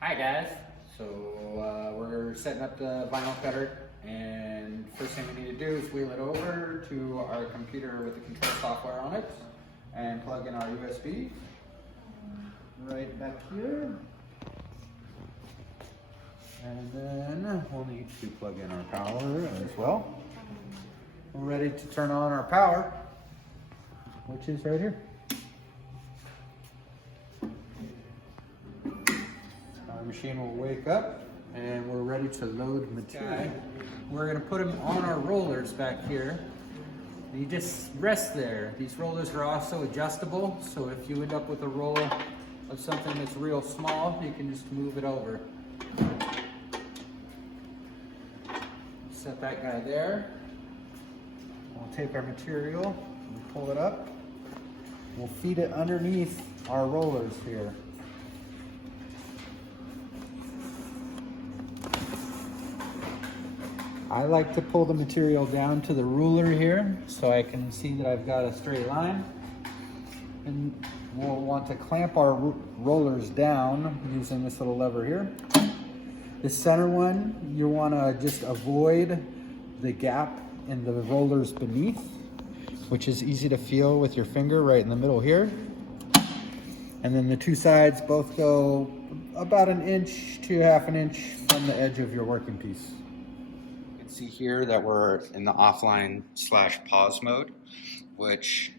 Hi guys, so we're setting up the vinyl cutter, and first thing we need to do is wheel it over to our computer with the control software on it and plug in our USB right back here. And then we'll need to plug in our power as well. We're ready to turn on our power, which is right here. Our machine will wake up and we're ready to load material. We're going to put them on our rollers back here. You just rest there. These rollers are also adjustable, so if you end up with a roll of something that's real small, you can just move it over. Set that guy there. We'll take our material and pull it up. We'll feed it underneath our rollers here. I like to pull the material down to the ruler here so I can see that I've got a straight line. And we'll want to clamp our rollers down using this little lever here. The center one, you want to just avoid the gap in the rollers beneath, which is easy to feel with your finger right in the middle here. And then the two sides both go about an inch to half an inch from the edge of your working piece. See here that we're in the offline / pause mode, which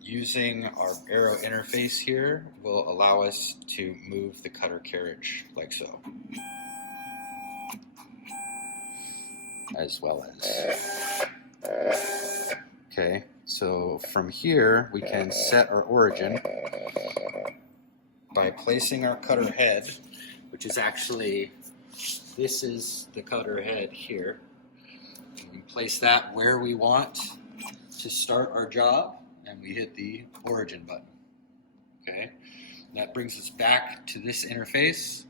using our arrow interface here will allow us to move the cutter carriage like so, as well as. Okay, so from here we can set our origin by placing our cutter head, which is actually, this is the cutter head here. We place that where we want to start our job, and we hit the origin button. Okay, that brings us back to this interface.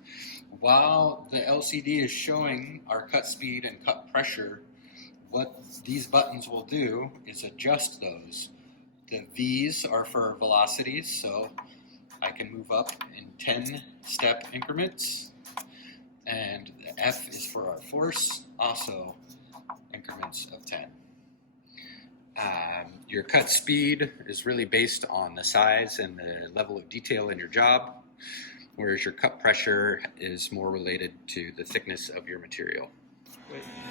While the LCD is showing our cut speed and cut pressure, what these buttons will do is adjust those. The V's are for velocities, so I can move up in 10-step increments, and the F is for our force, also increments of 10. Your cut speed is really based on the size and the level of detail in your job, whereas your cut pressure is more related to the thickness of your material.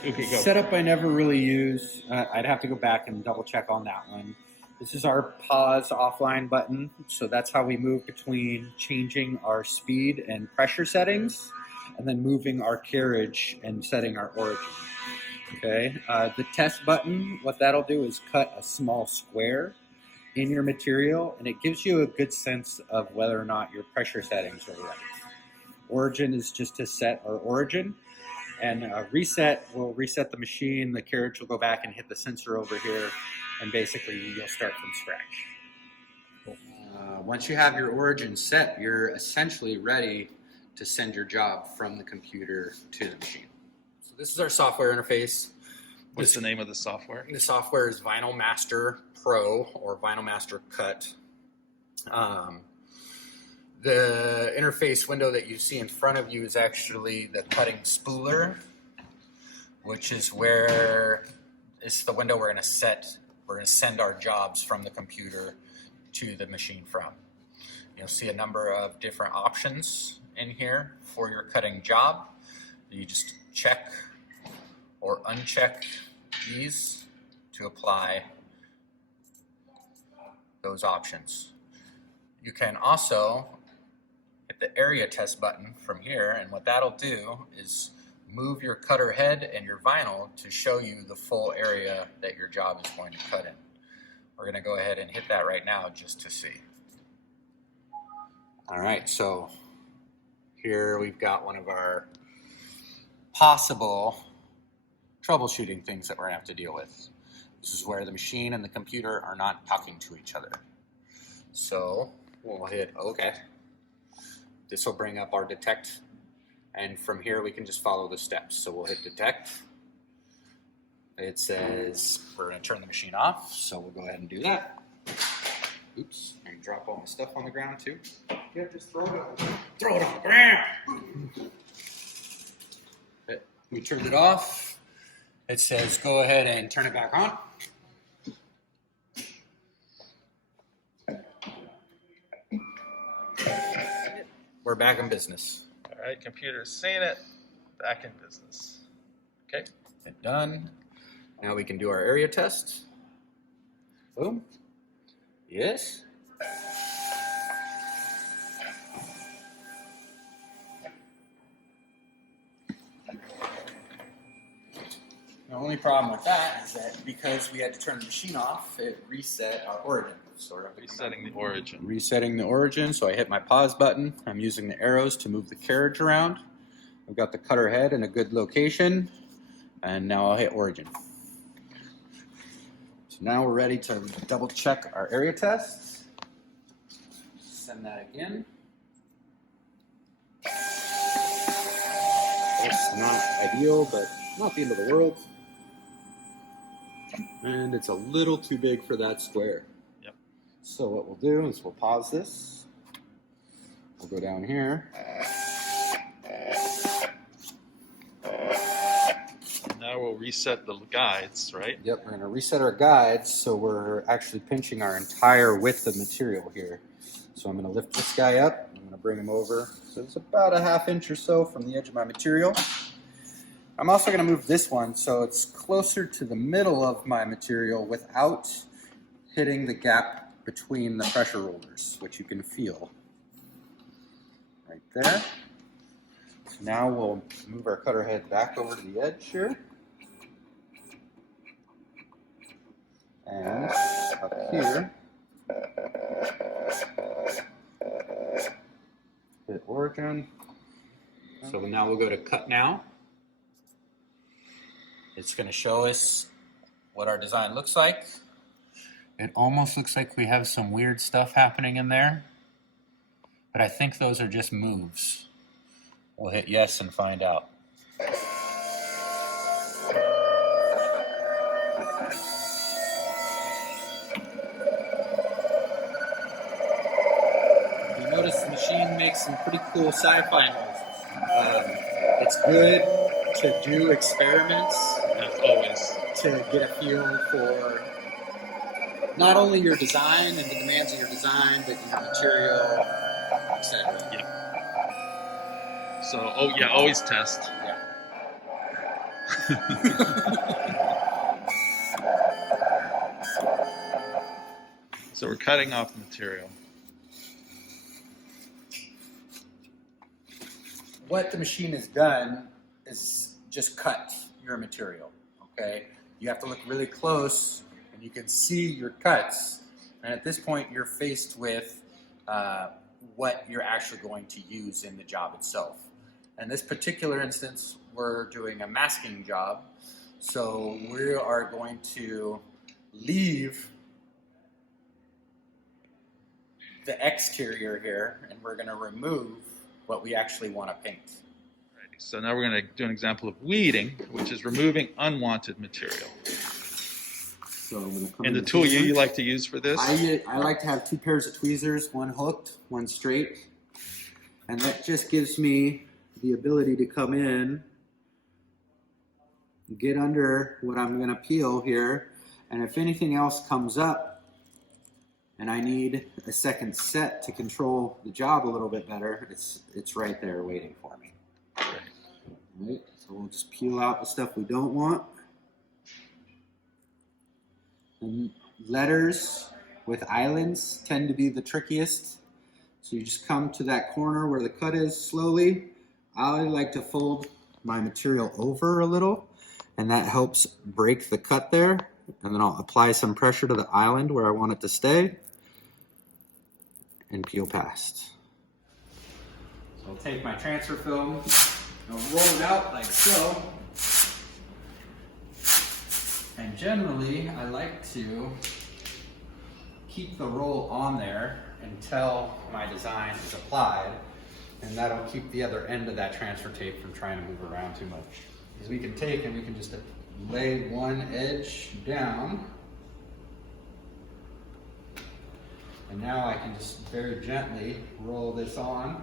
Okay, go. Setup I never really use. I'd have to go back and double check on that one. This is our pause offline button, so that's how we move between changing our speed and pressure settings and then moving our carriage and setting our origin. Okay, the test button, what that'll do is cut a small square in your material, and it gives you a good sense of whether or not your pressure settings are right. Origin is just to set our origin, and reset will reset the machine. The carriage will go back and hit the sensor over here, and basically you'll start from scratch. Once you have your origin set, you're essentially ready to send your job from the computer to the machine. So this is our software interface. What's the name of the software? The software is Vinyl Master Pro or Vinyl Master Cut. The interface window that you see in front of you is actually the cutting spooler, which is where it's the window we're going to send our jobs from the computer to the machine from. You'll see a number of different options in here for your cutting job. You just check or uncheck these to apply those options. You can also hit the area test button from here, and what that'll do is move your cutter head and your vinyl to show you the full area that your job is going to cut in. We're going to go ahead and hit that right now just to see. All right, so here we've got one of our possible troubleshooting things that we're going to have to deal with. This is where the machine and the computer are not talking to each other. So we'll hit OK. This will bring up our detect, and from here we can just follow the steps. So we'll hit detect. It says we're going to turn the machine off, so we'll go ahead and do that. Oops, I dropped all my stuff on the ground too. Yeah, just throw it on. Throw it on the ground. We turned it off. It says go ahead and turn it back on. We're back in business. All right, computer's seen it. Back in business. Okay. It done. Now we can do our area test. Boom. Yes. The only problem with that is that because we had to turn the machine off, it reset our origin. Sort of Resetting the origin. Resetting the origin, so I hit my pause button. I'm using the arrows to move the carriage around. I've got the cutter head in a good location, and now I'll hit origin. So now we're ready to double check our area tests. Send that again. It's not ideal, but not the end of the world. And it's a little too big for that square. Yep. So what we'll do is we'll pause this. We'll go down here. Now we'll reset the guides, right? Yep, we're going to reset our guides, so we're actually pinching our entire width of material here. So I'm going to lift this guy up. I'm going to bring him over. So it's about a ½ inch or so from the edge of my material. I'm also going to move this one so it's closer to the middle of my material without hitting the gap between the pressure rollers, which you can feel right there. So now we'll move our cutter head back over to the edge here. And up here, hit origin. So now we'll go to cut now. It's going to show us what our design looks like. It almost looks like we have some weird stuff happening in there, but I think those are just moves. We'll hit yes and find out. You notice the machine makes some pretty cool sci-fi noises. It's good to do experiments. As always. To get a feel for not only your design and the demands of your design, but your material, etc. Yep. So, oh yeah, always test. Yeah. So we're cutting off the material. What the machine has done is just cut your material, okay? You have to look really close and you can see your cuts. And at this point, you're faced with what you're actually going to use in the job itself. In this particular instance, we're doing a masking job. So we are going to leave the exterior here and we're going to remove what we actually want to paint. Alrighty, so now we're going to do an example of weeding, which is removing unwanted material. So I'm going to come And the in tool here. you like to use for this? I like to have 2 pairs of tweezers, one hooked, one straight. And that just gives me the ability to come in, get under what I'm going to peel here, and if anything else comes up and I need a second set to control the job a little bit better, it's right there waiting for me. Right, so we'll just peel out the stuff we don't want. And letters with islands tend to be the trickiest. So you just come to that corner where the cut is slowly. I like to fold my material over a little, and that helps break the cut there. And then I'll apply some pressure to the island where I want it to stay and peel past. So I'll take my transfer film and I'll roll it out like so. And generally, I like to keep the roll on there until my design is applied, and that'll keep the other end of that transfer tape from trying to move around too much. Because we can take and we can just lay one edge down And now I can just very gently roll this on.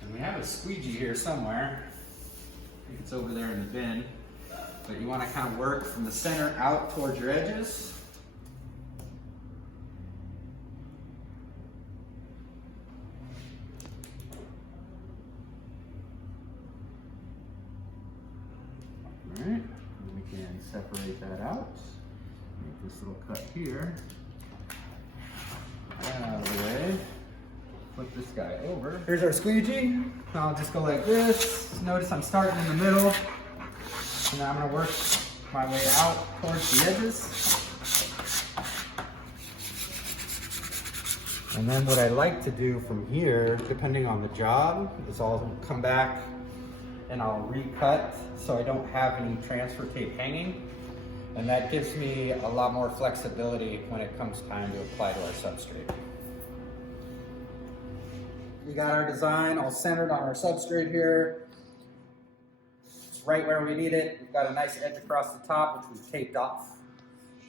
And we have a squeegee here somewhere. I think it's over there in the bin. But you want to kind of work from the center out towards your edges. All right, and we can separate that out. Make this little cut here. Out of the way. Flip this guy over. Here's our squeegee. I'll just go like this. Notice I'm starting in the middle. And now I'm going to work my way out towards the edges. And then what I like to do from here, depending on the job, is I'll come back and I'll recut so I don't have any transfer tape hanging. And that gives me a lot more flexibility when it comes time to apply to our substrate. We got our design all centered on our substrate here. It's right where we need it. We've got a nice edge across the top, which we've taped off.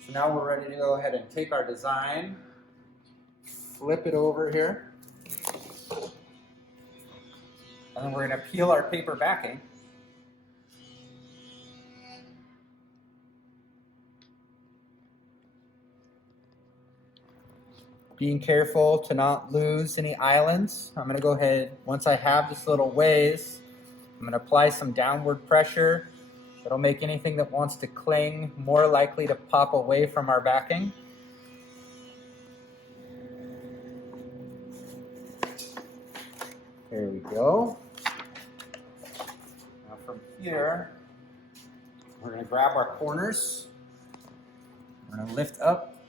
So now we're ready to go ahead and take our design, flip it over here, and then we're going to peel our paper backing. Being careful to not lose any islands. I'm going to go ahead, once I have this little ways, I'm going to apply some downward pressure. That'll make anything that wants to cling more likely to pop away from our backing. There we go. Now from here, we're going to grab our corners. We're going to lift up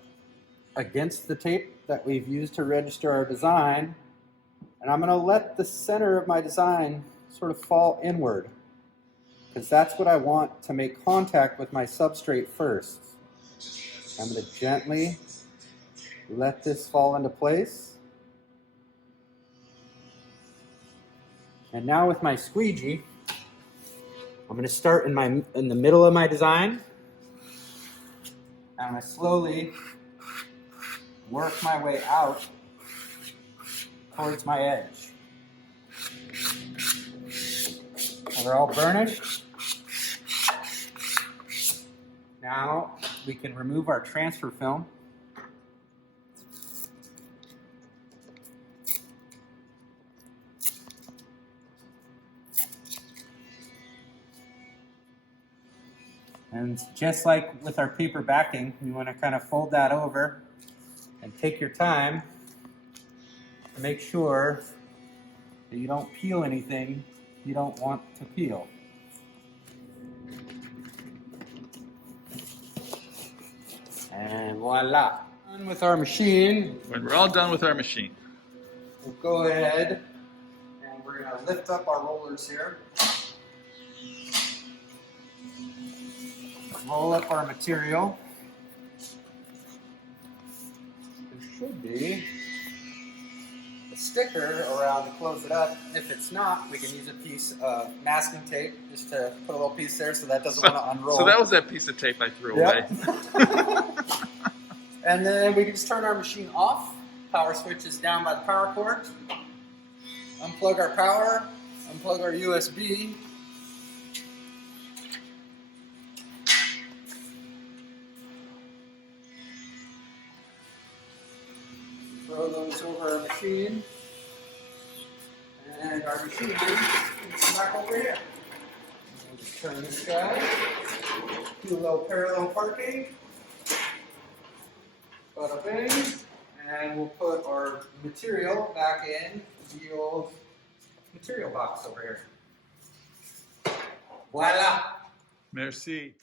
against the tape that we've used to register our design, and I'm going to let the center of my design sort of fall inward, because that's what I want to make contact with my substrate first. I'm going to gently let this fall into place. And now with my squeegee, I'm going to start in the middle of my design. I'm going to slowly work my way out towards my edge. And they're all burnished. Now we can remove our transfer film. And just like with our paper backing, you want to kind of fold that over and take your time to make sure that you don't peel anything you don't want to peel. And voila. Done with our machine. When we're all done with our machine, We'll go ahead and we're going to lift up our rollers here. Roll up our material. There should be a sticker around to close it up. If it's not, we can use a piece of masking tape just to put a little piece there so that doesn't want to unroll. so that was that piece of tape I threw away. And then we can just turn our machine off. Power switch is down by the power cord. Unplug our power, unplug our USB. Throw those over our machine. And our machine can come back over here. We'll just turn this guy. Do a little parallel parking. Bada bing. And we'll put our material back in the old material box over here. Voila! Merci.